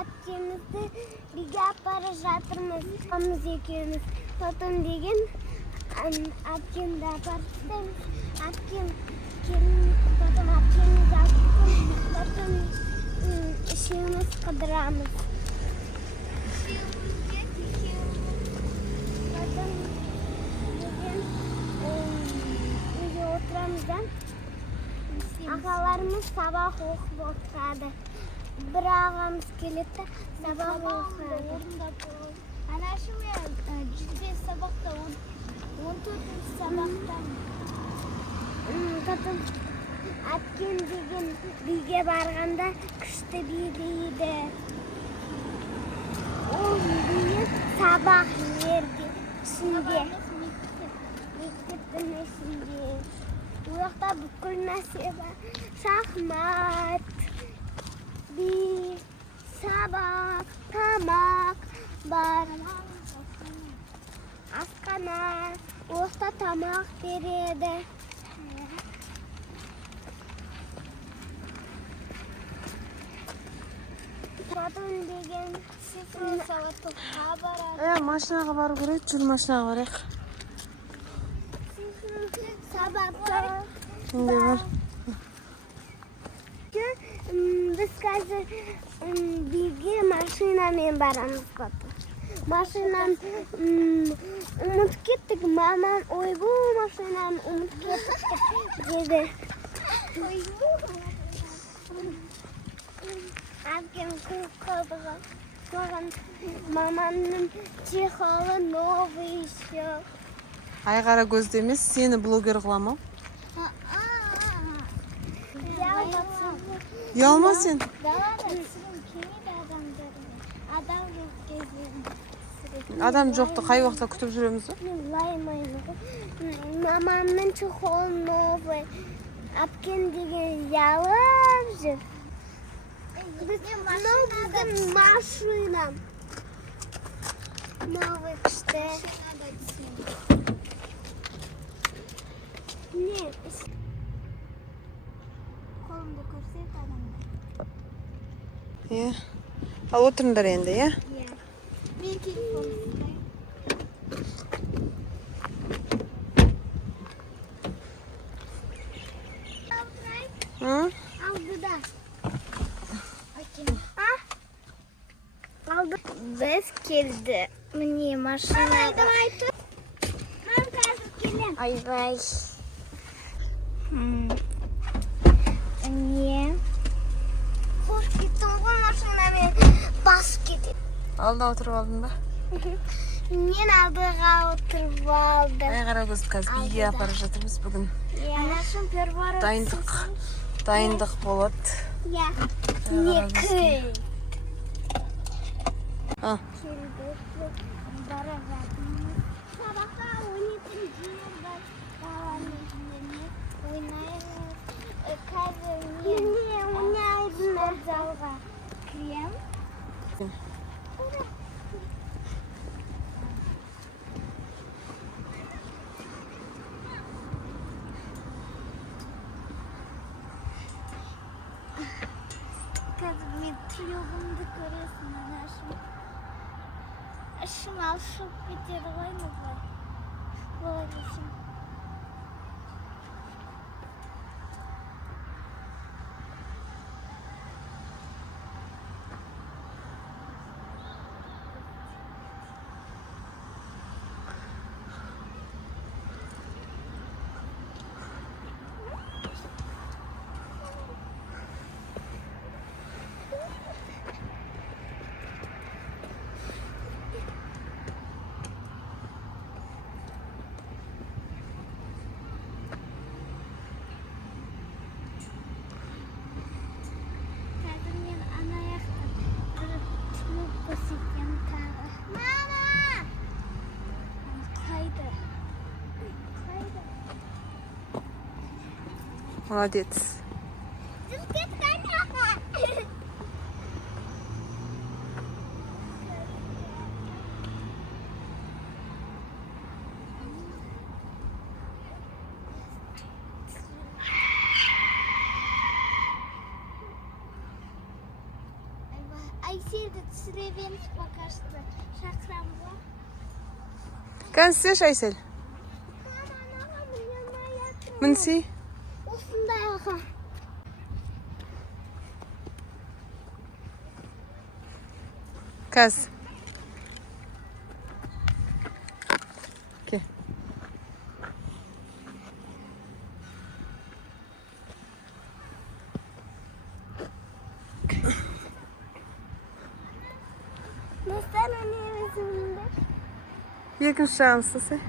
Әпкемізді биге апара жатырмыз. Амыз екеуміз. Потом деген әпкемді апарып тастаймыз. Потом әпкемізді алып потом үшеуміз қыдырамыз. Потом деген үйге отырамыз да ағаларымыз сабақ оқып отырады. Bir ağamız kelette sabah orunda ana şu ya ciddi sabahta 14 sabahta потом әпкем деген биге барғанда күшті билейді. Ол бие сабақ жерде ішінде мектептің ішінде. Ол жақта бүкіл нәрсе бар. Шахмат, sabah tamak var. Askana orta tamak beredi. Kadın деген sıfır saatlik haber. Машинаға бару керек, жүр машинаға барайық. Sabahta. Şimdi var. Biz қазір биге машинамен барамыз папа. Машинаны ұмытып кеттік. Мамам ойбу машинаны ұмытып кеттік деді. Әпкем күліп қалды. Маған мамамның чехолы новый еще. Айғара көзді емес, сені блогер қыламын. Ұялма сен. Адам жоқты қай уақытта күтіп жүреміз бе? Мамамның чехолы новый. Әпкем деген ұялып жүр. Біздің машинам. Новый күшті. Не? Қолымды көрсет адамдар. Ал отырыңдар енді, Мен телефонымды. Aldıda. Aldı. Biz geldi. Mini maşına. Давай тут. Ay vay. Не. Хош кеттім ғой машинамен басып кетеді. Алдына отырып алдың ба? Мен алдыға отырып алдым. Айғара көзді қазір биге апарып жатырмыз бүгін. Дайындық болады. Екі. Сабаққа ойнайтын жер бар. Баланың жеріне ойнаймыз. Қазір мен ойнайтын залға кірем. Қазір мен трюгімді көресің, анашым. Ішім алшып кетеді ғой, мұзбай. Болай десем. Молодец. Aysel'de түсіреміз пока что. Шақырам ба? Консеш Айсел. Мінсей. Осындай аға. Кәз. Ке. Nasıl annemizin Yakın şansı sen.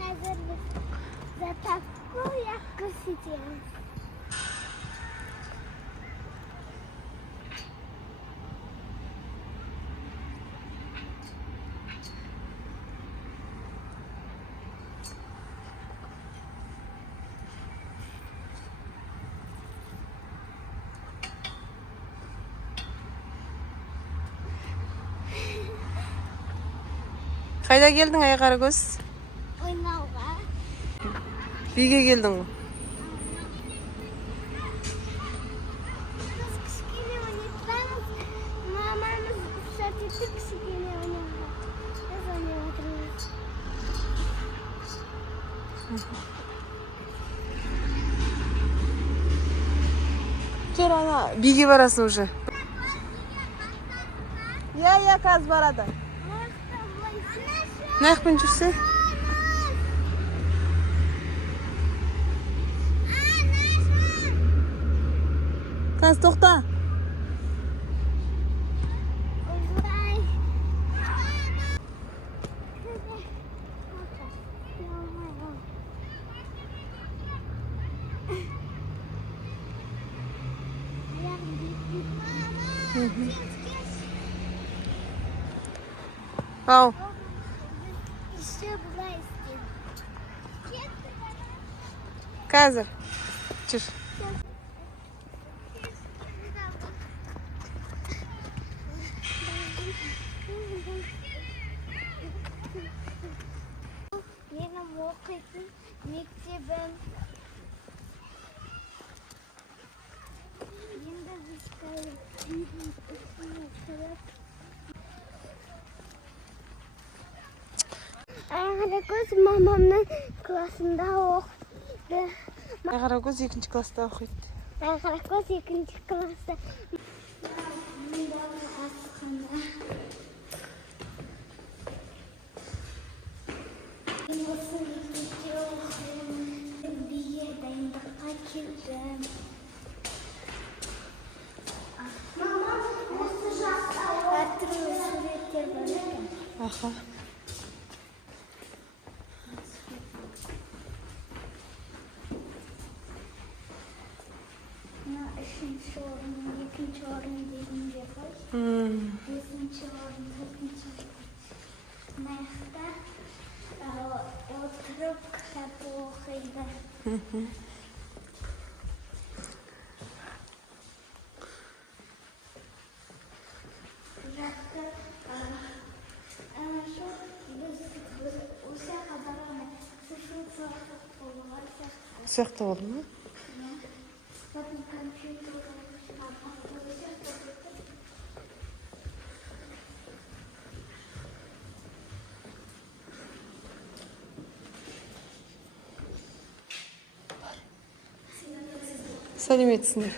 Қазір біз за такую көрсетеміз. Қайда келдің айқара көз? Ойнауға. Үйге келдің ғой. Biz kışkine oynayıplarız. Mamamız ıslat etti kışkine oynayalım. Biz oynayalım. Кел ана, биге барасың уже. Я каз барады. Наяқпен жүрсе? Каз тоқта. Ау. İşte buraya istedim. Қазір. Жүр. Benim okuyduğum mektebim. Енді біз Ayağına göz mamamın klasında okudu. Айқара көз екінші класста оқиды. Ayağına göz ikinci klasta. Аха. Üçüncü orun, ikinci orun, birinci koy. Beşinci orun, dördüncü orun. Ayakta oturup kitap okuydu. Bıraktı. Şu biz uşak adamı sıfır sokak olursa. Сияқты болды ма? Потом компьютер. Сәлеметсіңдер.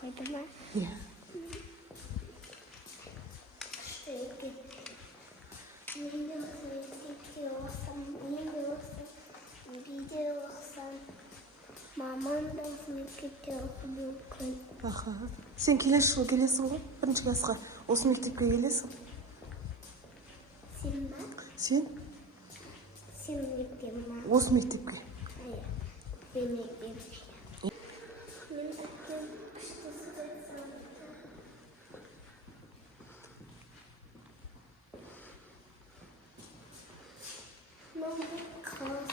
қойды ма? Иә. Мен де мектепте оқысам, мен де оқысам, үйде оқысам, мамам да осы мектепте оқуы мүмкін. Аха. Сен келесі жылы келесің ғой? 1-ші классқа. Осы мектепке келесің. Сен ба? Сен? Сен мектеп ма? Осы мектепке. Мен мектепте. Мен әттен күшті сурет салды. Мынандай қыз.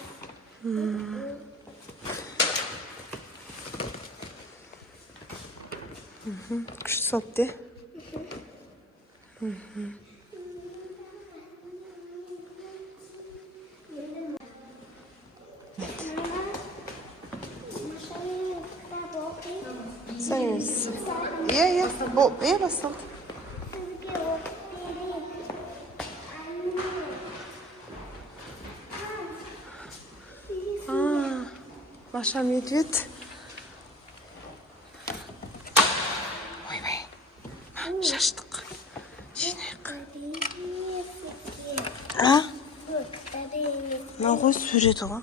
Күшті салып де. Sen misin? Ye. Ye bastım. Сізге оқып берейін. Маша медведь. Ойбай. Шаштық. Жинайық. А? Мынау ғой суреті ғой.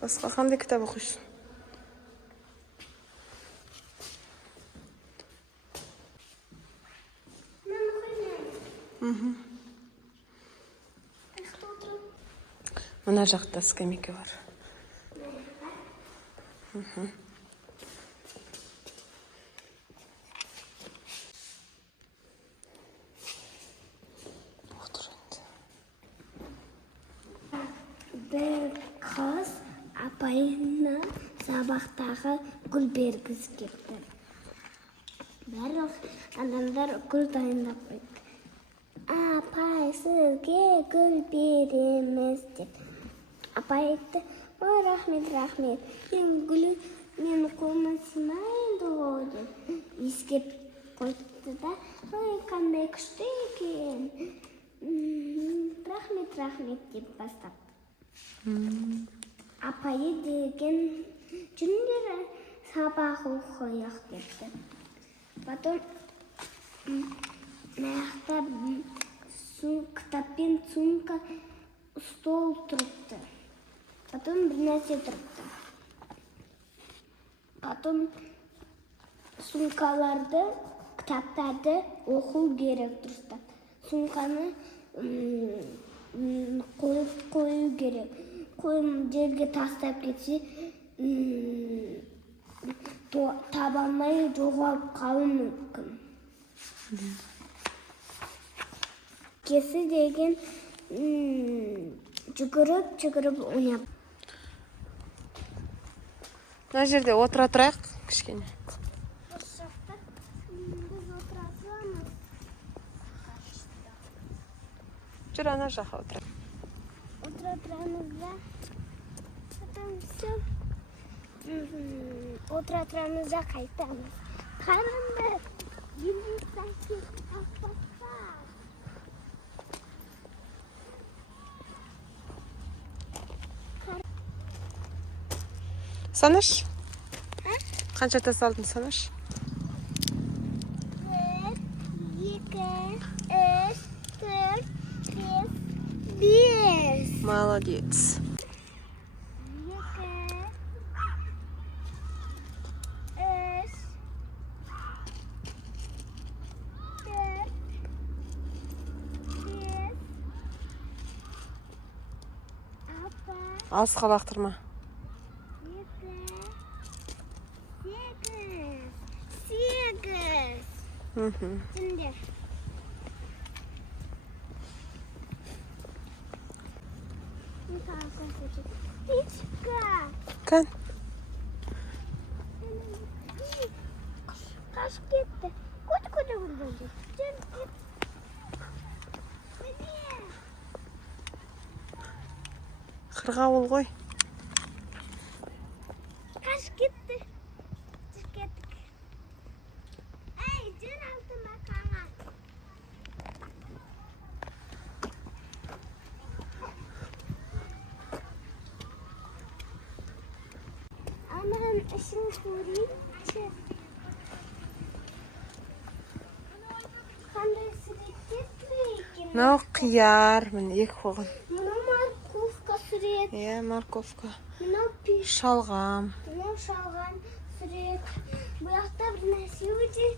Басқа қандай кітап оқисың? Мына жақта скамейка бар. Отыр енді. Бір қыз апайына сабақтағы гүл бергісі келді. Барлық адамдар гүл дайындап қойды. Апай, сізге гүл береміз деп. Апай айтты, ой, рахмет. Мен гүлі мен қолыма сыймайды ғой деп. Иіскеп қойды да, ой, қандай күшті екен. Рахмет деп бастап. Апайы деген жүріңдері сабақ оқиық депті. Потом маяқта кітаппен сумка стол тұрыпты. Потом бір нәрсе тұрыпты. Потом сумкаларды, кітаптарды оқу керек дұрыстап. Сумканы қойу керек. Қойым жерге тастап кетсе, таба алмай жоғалып қалуы мүмкін. Кесі деген жүгіріп ойнап. Мына жерде отыра тұрайық кішкене. Біз отыра тұрамыз. Жүр ана жаққа отырайық. Отыра тұрамыз да. Потом все. Отыра тұрамыз да қайтамыз. Қарынды. Елден сәкет аспақпа. Санаш? Қанша тас алдың санаш? 1, 2, 3, 4, 5, 5. Молодец. 2, 3, 4, 5. Апа. Алысқа лақтырма. 8. Şimdi. Bir tane koyacak. Kan. Kaç gitti. Koca vurdu. Şimdi. Қырғауыл ғой. Kaç gitti. Gittik. Ey, dün altıma kanat. ko'raychi. Qanday suratga ekan? No qiyar, mana ek qo'g'in. Mana markovka surat. Ya, markovka. Mana pish. Shalg'am. Mana shalg'am surat. Bu yoqda bir narsa yo'qchi.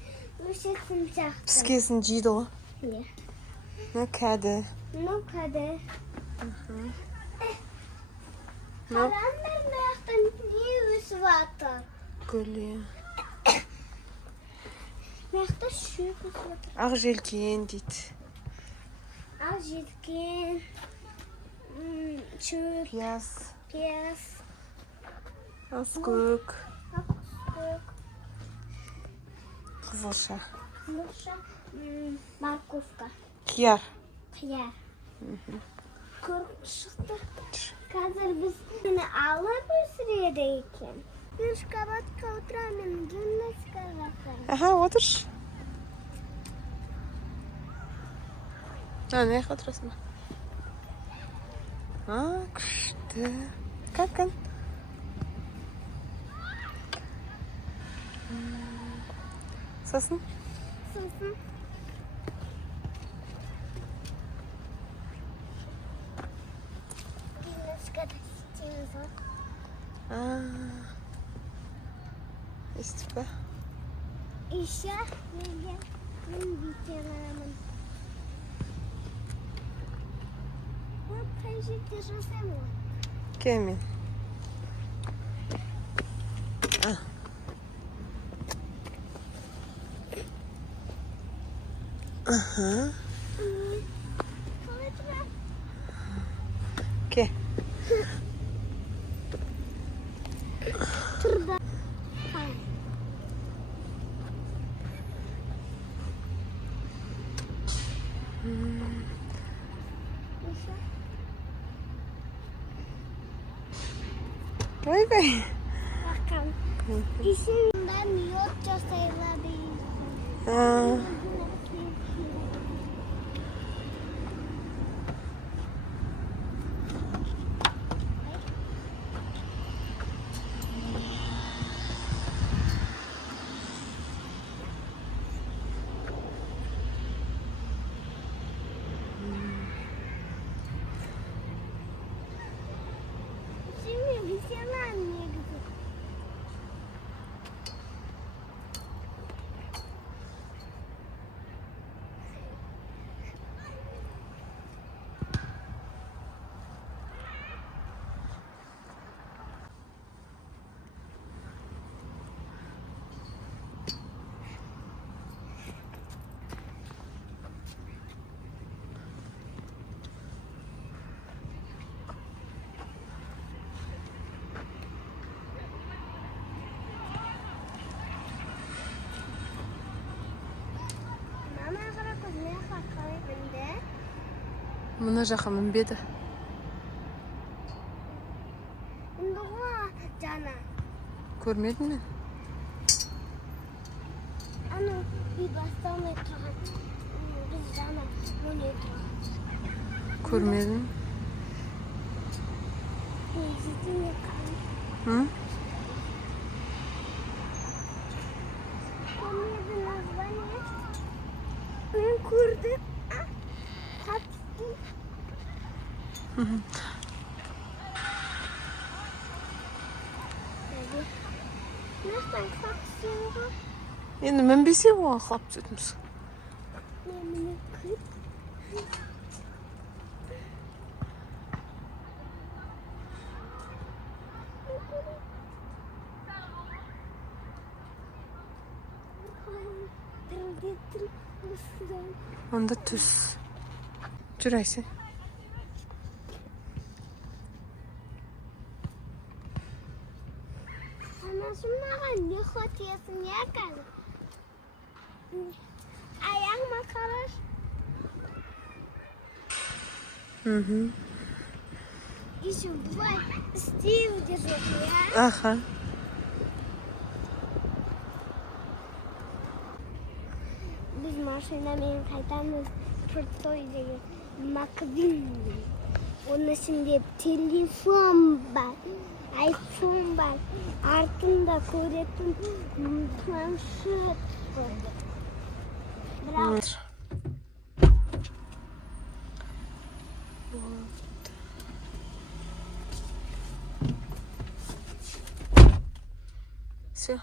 O'sha simchoq. Piskesini jiydi g'o. Ne? No kadi. No kadi. No Qaramlar bu yoqda niye o'syapti? guli. Bu yoqda shu o'syapti. Aq jelken deydi. Ajitken. Çöp, Piyaz. piyaz, Askuk. aksuk, Qizilsha. murşa, markovka, Kiyar. xiyar. Ko'rib chiqdi. Hozir biz buni olib o'siradi ekan. Yushqabatga o'tiraman, gimnastikaga. Aha, o'tir. Ne xotirasizmi? Ha, kuchli. Qaqin. So'sin. So'sin. Gimnastikada ishlaymiz. Istipa. İşe nega men bitiraman. Bu qayerga jasam? Kemin. Aha. Ke. Turda. Vay vay. Bakalım. İşinden yokça sayılabilir. Ha. Şimdi bir şey var mı? Mama qara ko'zini qaqay bunda. Buna jaqa minbedi. Unda jana. Ko'rmadingmi? Ana bir bastane tahan. Biz jana bunu Ko'rmadingmi? Sizin Hı? Komedi nazvание. Ben kurdum. Kaçtım. Nereden kaçtın? Endi men bilsem o axlab ketmiz. Memnun kız. Onda tuz. Juraysan. Ana şunlara ne xotiyorsun ya kan? Ayağıma karar. Hı. Еще давай Стив держать я. Aha. Biz машинамен қайтамыз Турцойдегі Маквин. Onun şimdi telefon var. айфон бар. Артында көретін планшет бар. Бірақ Все.